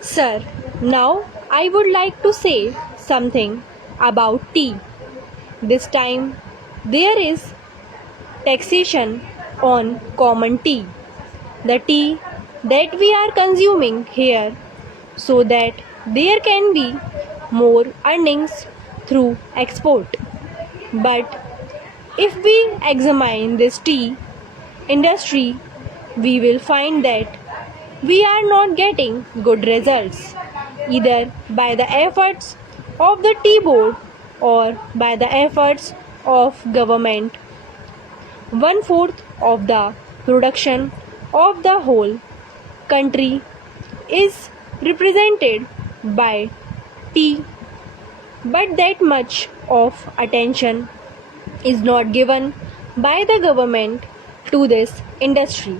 Sir, now I would like to say something about tea. This time there is taxation on common tea, the tea that we are consuming here, so that there can be more earnings through export. But if we examine this tea industry, we will find that we are not getting good results either by the efforts of the tea board or by the efforts of government. One fourth of the production of the whole country is represented by tea, but that much of attention is not given by the government to this industry.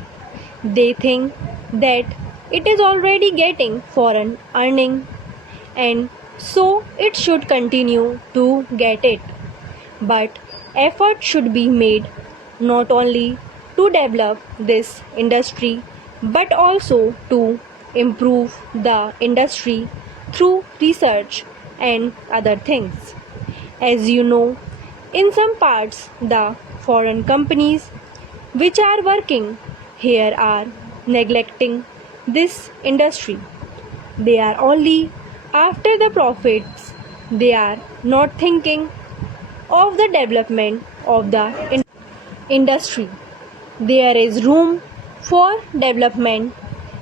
They think that it is already getting foreign earning and so it should continue to get it. But effort should be made not only to develop this industry but also to improve the industry through research and other things. As you know, in some parts, the foreign companies which are working here are neglecting this industry. They are only after the profits, they are not thinking of the development of the industry. There is room for development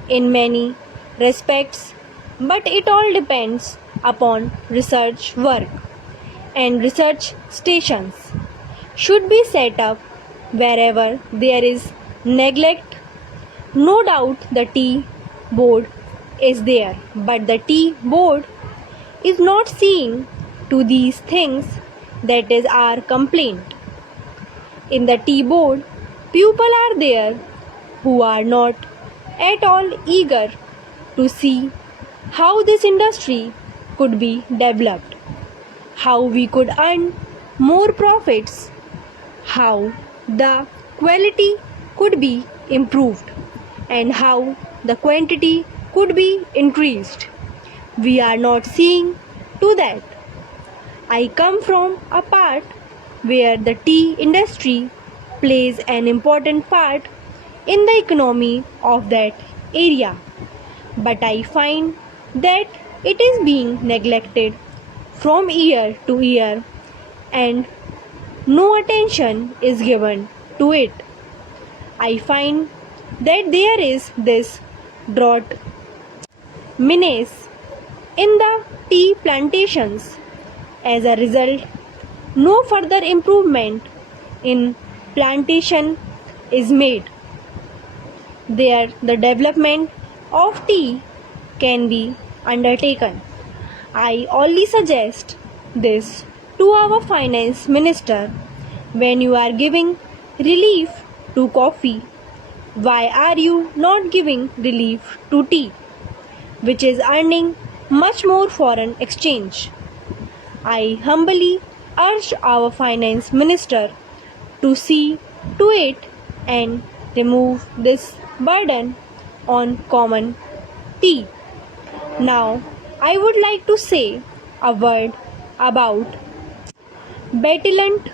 in many respects, but it all depends upon research work, and research stations should be set up wherever there is neglect. No doubt the tea board is there, but the tea board is not seeing to these things. That is our complaint. In the tea board, people are there who are not at all eager to see how this industry could be developed, how we could earn more profits, how the quality could be improved, and how the quantity could be increased. We are not seeing to that. I come from a part where the tea industry plays an important part in the economy of that area, but I find that it is being neglected from year to year and no attention is given to it. I find that there is this drought menace in the tea plantations. As a result, no further improvement in plantation is made. There, the development of tea can be undertaken. I only suggest this to our finance minister. When you are giving relief to coffee, why are you not giving relief to tea, which is earning much more foreign exchange? I humbly urge our finance minister to see to it and remove this burden on common tea. Now, I would like to say a word about battlement.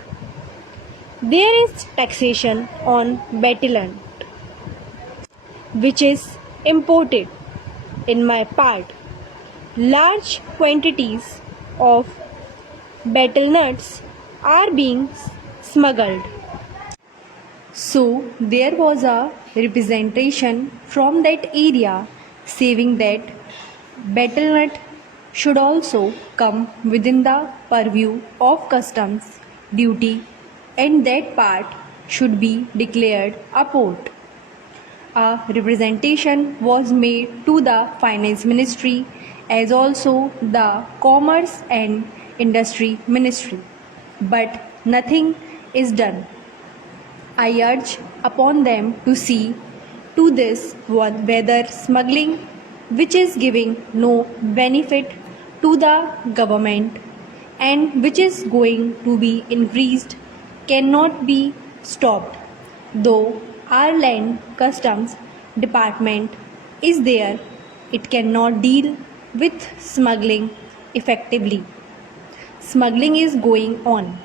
There is taxation on battlement, which is imported. In my part, large quantities of betel nuts are being smuggled. So there was a representation from that area saying that betel nut should also come within the purview of customs duty and that part should be declared a port. A representation was made to the finance ministry as also the commerce and industry ministry, but nothing is done. I urge upon them to see to this whether smuggling, which is giving no benefit to the government and which is going to be increased, cannot be stopped, though our land customs department is there it cannot deal with smuggling effectively. Smuggling is going on.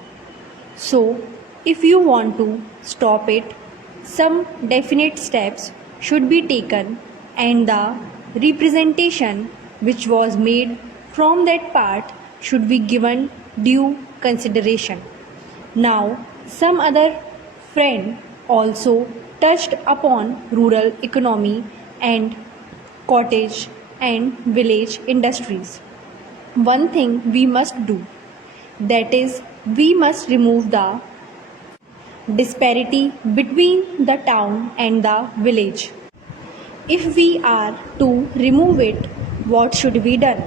So, if you want to stop it, some definite steps should be taken and the representation which was made from that part should be given due consideration. Now, some other friend also touched upon rural economy and cottage and village industries. One thing we must do, that is, we must remove the disparity between the town and the village. If we are to remove it, what should be done?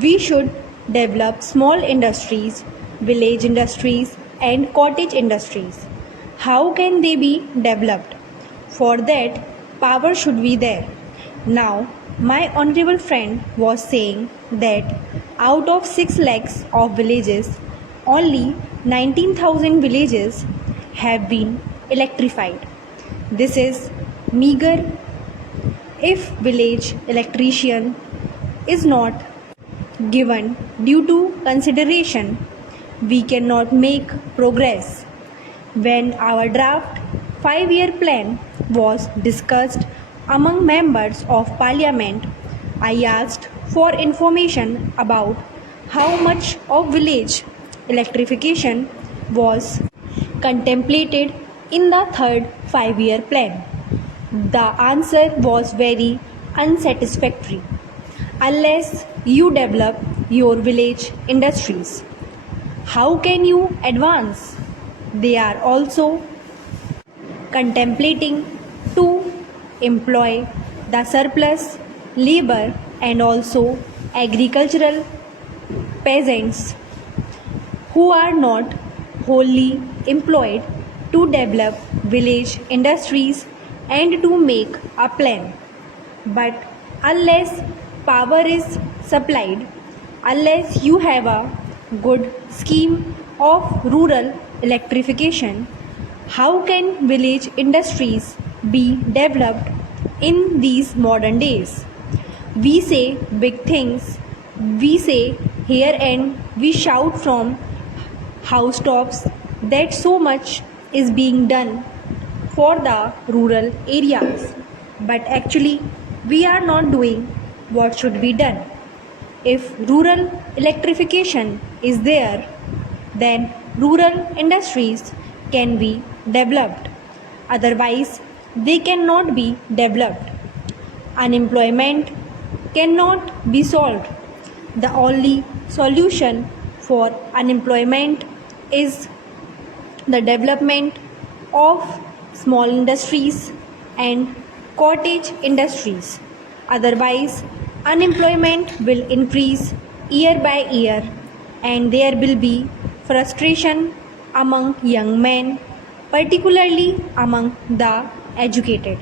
We should develop small industries, village industries, and cottage industries. How can they be developed? For that, power should be there. Now, my honorable friend was saying that out of 6 lakhs of villages, only 19,000 villages have been electrified. This is meager. If village electrician is not given due to consideration, we cannot make progress. When our draft 5-year plan was discussed among members of parliament, I asked for information about how much of village electrification was contemplated in the third 5-year plan. The answer was very unsatisfactory. Unless you develop your village industries, how can you advance? They are also contemplating to employ the surplus labor and also agricultural peasants who are not wholly employed to develop village industries and to make a plan. But unless power is supplied, unless you have a good scheme of rural electrification, how can village industries be developed in these modern days? We say big things, we say here and we shout from housetops that so much is being done for the rural areas, but actually we are not doing what should be done. If rural electrification is there, then rural industries can be developed. Otherwise, they cannot be developed. Unemployment cannot be solved. The only solution for unemployment is the development of small industries and cottage industries. Otherwise, unemployment will increase year by year and there will be frustration among young men, particularly among the educated.